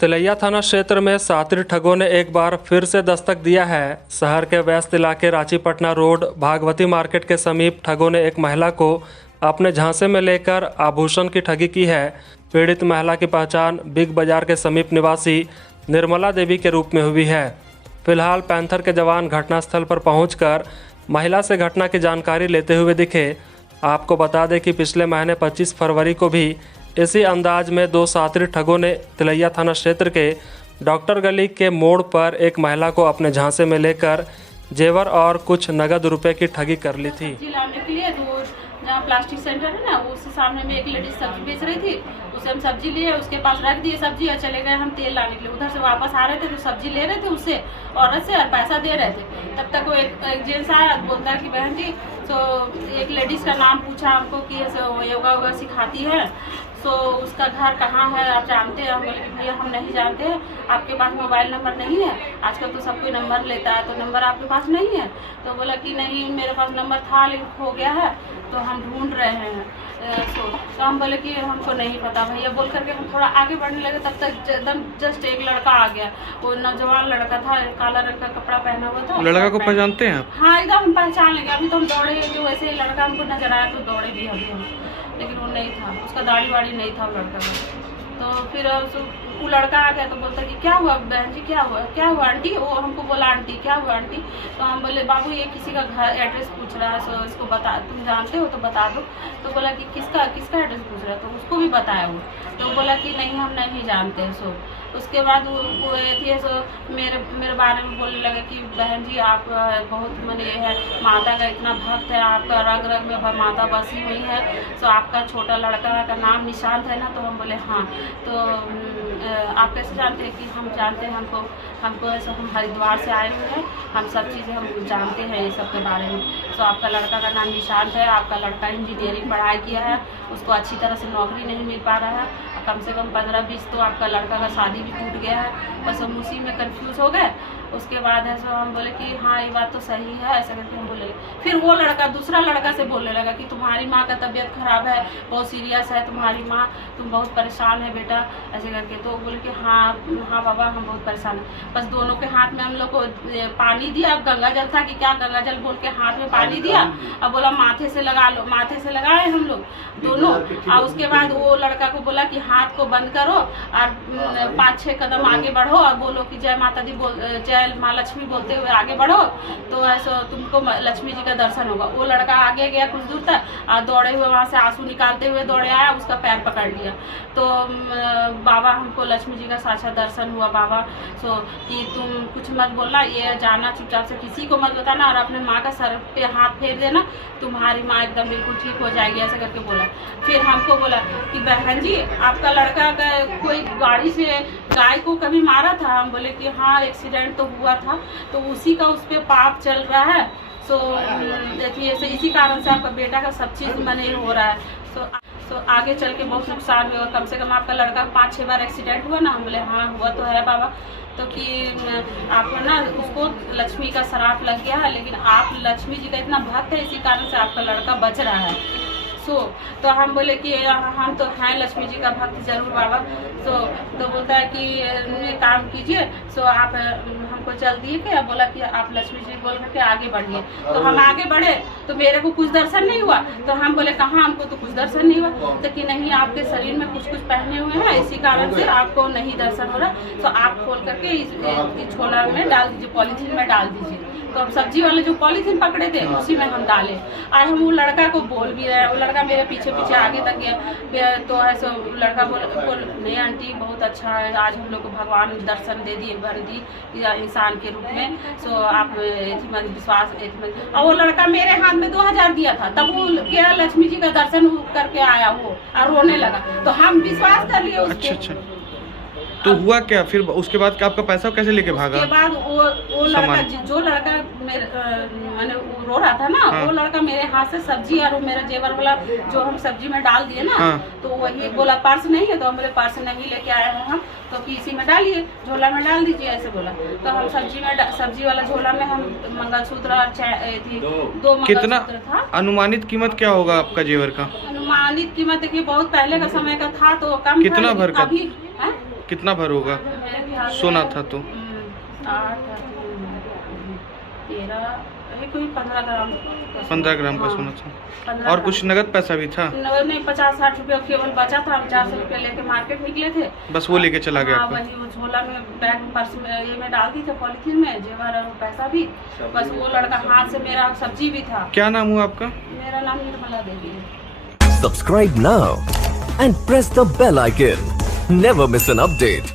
तिलैया थाना क्षेत्र में शातिर ठगों ने एक बार फिर से दस्तक दिया है। शहर के व्यस्त इलाके रांची पटना रोड भागवती मार्केट के समीप ठगों ने एक महिला को अपने झांसे में लेकर आभूषण की ठगी की है। पीड़ित महिला की पहचान बिग बाजार के समीप निवासी निर्मला देवी के रूप में हुई है। फिलहाल पैंथर के जवान घटनास्थल पर पहुंचकर महिला से घटना की जानकारी लेते हुए दिखे। आपको बता दें कि पिछले महीने 25 फरवरी को भी इसी अंदाज में दो शातिर ठगों ने तिलैया थाना क्षेत्र के डॉक्टर गली के मोड़ पर एक महिला को अपने झांसे में लेकर जेवर और कुछ नगद रुपए की ठगी कर ली थी। लाने के लिए तो जहाँ प्लास्टिक सेंटर है ना, उसके सामने में एक लेडीज सब्जी बेच रही थी। उसे हम सब्जी लिए, उसके पास रख दिए सब्जी और चले गए हम तेल लाने के लिए। उधर से वापस आ रहे थे तो सब्जी ले रहे थे उससे औरत से और पैसा दे रहे थे। तब तक वो एक जेंट्स आया, बोलता है कि बहन जी, तो एक लेडीज का नाम पूछा हमको कि योगा वोगा सिखाती है, तो उसका घर कहाँ है, आप जानते हैं? हम बोले कि भैया हम नहीं जानते हैं, आपके पास मोबाइल नंबर नहीं है? आजकल तो सब कोई नंबर लेता है, तो नंबर आपके पास नहीं है? तो बोला कि नहीं मेरे पास नंबर था लेकिन खो गया है, तो हम ढूंढ रहे हैं। तो हम बोले कि हमको नहीं पता भैया बोल करके हम थोड़ा आगे बढ़ने लगे। तब तक एकदम जस्ट एक लड़का आ गया। वो नौजवान लड़का था, काला रंग का कपड़ा पहना हुआ था। लड़का को पहचानते हैं? हाँ, एकदम हम पहचान लेंगे। अभी तो हम दौड़े, जो वैसे ही लड़का हमको नजर आया तो दौड़े भी अभी हम, लेकिन वो नहीं था, उसका दाढ़ी वाड़ी नहीं था वो लड़का का। तो फिर वो लड़का आ गया तो बोलता कि क्या हुआ बहन जी, क्या हुआ आंटी? वो हमको बोला आंटी क्या हुआ आंटी? तो हम बोले बाबू ये किसी का घर एड्रेस पूछ रहा है, सो इसको बता, तुम जानते हो तो बता दो। तो बोला कि किसका एड्रेस पूछ रहा है? तो उसको भी बताया वो। तो बोला कि नहीं हम नहीं जानते। सो उसके बाद वो थी सो मेरे बारे में बोलने लगे कि बहन जी आप बहुत मने है, माता का इतना भक्त है, आपका रग रग में माता बसी हुई है। सो आपका छोटा लड़का का नाम निशांत है ना? तो हम बोले हाँ। तो आप कैसे जानते हैं? कि हम जानते हैं, हमको ऐसा, हम हरिद्वार से आए हुए हैं, हम सब चीज़ें हम जानते हैं ये सब के बारे में। तो आपका लड़का का नाम निशांत है, आपका लड़का इंजीनियरिंग पढ़ाई किया है, उसको अच्छी तरह से नौकरी नहीं मिल पा रहा है, कम से कम 15-20 तो आपका लड़का का शादी भी टूट गया है। बस हम उसी में कंफ्यूज हो गए। उसके बाद है सो हम बोले कि हाँ ये बात तो सही है, ऐसा करके हम बोले। फिर वो लड़का दूसरा लड़का से बोलने लगा कि तुम्हारी माँ का तबीयत खराब है, बहुत सीरियस है तुम्हारी माँ, तुम बहुत परेशान है बेटा, ऐसे करके। तो बोले कि हाँ बाबा हम बहुत परेशान हैं। बस दोनों के हाथ में हम लोग को पानी दिया, गंगा जल था कि क्या, गंगा जल बोल के हाथ में पानी दिया और बोला माथे से लगा लो। माथे से लगाए हम लोग दोनों। और उसके बाद वो लड़का को बोला कि हाथ को बंद करो और 5-6 कदम आगे बढ़ो और बोलो कि जय माता दी, जय माँ लक्ष्मी बोलते हुए आगे बढ़ो, तो ऐसा तुमको लक्ष्मी जी का दर्शन होगा। वो लड़का आगे गया कुछ दूर तक और दौड़े हुए वहाँ से आंसू निकालते हुए दौड़े आया, उसका पैर पकड़ लिया। तो बाबा हमको लक्ष्मी जी का साक्षात दर्शन हुआ बाबा। सो कि तुम कुछ मत बोलना, ये जाना चुपचाप से, किसी को मत बताना और अपने माँ का सर पे हाथ फेर देना, तुम्हारी माँ एकदम बिल्कुल ठीक हो जाएगी, ऐसा करके बोला। फिर हमको बोला कि बहन जी आपका लड़का का कोई गाड़ी से गाय को कभी मारा था? हम बोले कि हाँ एक्सीडेंट तो हुआ था, तो उसी का उस पर पाप चल रहा है। सो देखिए इसी कारण से आपका बेटा का सब चीज़ मने हो रहा है। सो आगे चल के बहुत नुकसान हुआ। कम से कम आपका लड़का 5-6 बार एक्सीडेंट हुआ ना? हम बोले हाँ हुआ तो है बाबा। तो कि आप ना उसको लक्ष्मी का श्राप लग गया है, लेकिन आप लक्ष्मी जी का इतना भक्त है, इसी कारण से आपका लड़का बच रहा है। तो हम बोले कि हम तो हैं लक्ष्मी जी का भक्त जरूर बाबा। तो बोलता है कि काम कीजिए। सो आप हमको चल दिए क्या? बोला कि आप लक्ष्मी जी बोल करके आगे बढ़िए। तो हम आगे बढ़े तो मेरे को कुछ दर्शन नहीं हुआ। तो हम बोले कहाँ, हमको तो कुछ दर्शन नहीं हुआ। तो कि नहीं आपके शरीर में कुछ पहने हुए हैं, इसी कारण से आपको नहीं दर्शन हो रहा। तो आप खोल करके इस छोला में डाल दीजिए, पॉलीथीन में डाल दीजिए। तो हम सब्जी वाले जो पॉलीथीन पकड़े थे उसी में हम डाले। और हम वो लड़का को बोल भी रहे, वो लड़का मेरे पीछे आगे तक गया। तो ऐसे लड़का बोल नहीं आंटी बहुत अच्छा है, आज हम लोग को भगवान दर्शन दे दिए, भर दी इंसान के रूप में। सो आप विश्वास। और वो लड़का मेरे हाथ में 2000 दिया था, तब वो क्या लक्ष्मी जी का दर्शन करके आया वो और रोने लगा। तो हम विश्वास कर लिए उसके। अच्छा। तो हुआ क्या फिर? उसके बाद आपका पैसा कैसे लेके भागा? उसके बाद वो लड़का, जो लड़का मैंने रो रहा था ना, हाँ। वो लड़का मेरे हाथ से सब्जी और मेरा जेवर वाला जो हम सब्जी में डाल दिए ना, हाँ। तो वही बोला पर्स नहीं है? तो हम बोले पर्स नहीं लेके आए हैं हम, तो इसी में डालिए, झोला में डाल दीजिए, ऐसे बोला। तो हम सब्जी वाला झोला में हम मंगलसूत्र और दो मंगलसूत्र था। अनुमानित कीमत क्या होगा आपका जेवर का? अनुमानित कीमत देखिए बहुत पहले का समय का था तो कम। कितना भर का? कितना भर होगा? मेरे ख्याल से, सोना था तो 8, 13, कोई 15 ग्राम का 15 ग्राम का हाँ, सोना था। 15 और कुछ नगद पैसा भी था? नगद नहीं, 50-60 रुपया केवल बचा था। हम 400 रुपया लेके मार्केट निकले थे, बस वो लेके चला गया हाँ, आपका? वही वो झोला में बैग पर्स में ये में डाल दी थी पॉलिथीन में, जेवर और पैसा भी। बस वो लड़का हाथ से, मेरा सब्जी भी था। क्या नाम हुआ आपका? मेरा नाम निर्मला देवी है। Subscribe now and press the bell icon. Never miss an update.